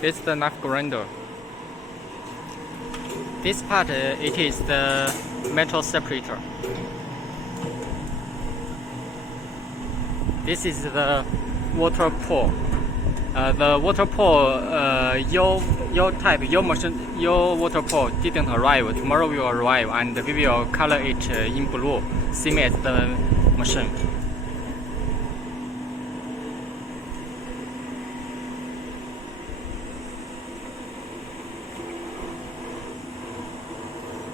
This is the knife grinder. This part, it is the metal separator. This is the water pour. The water pour, your type, your machine, your water pour didn't arrive. Tomorrow will arrive, and we will color it in blue, same as the machine.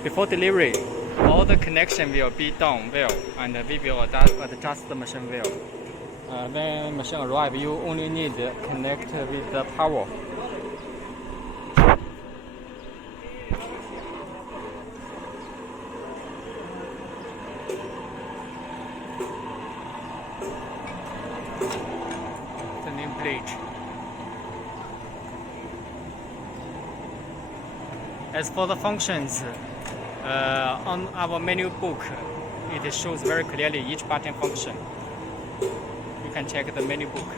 Before delivery, all the connection will be done well, and we will adjust the machine well. When machine arrive, you only need to connect with the power. The nameplate. As for the functions, on our menu book, it shows very clearly each button function. You can check the menu book.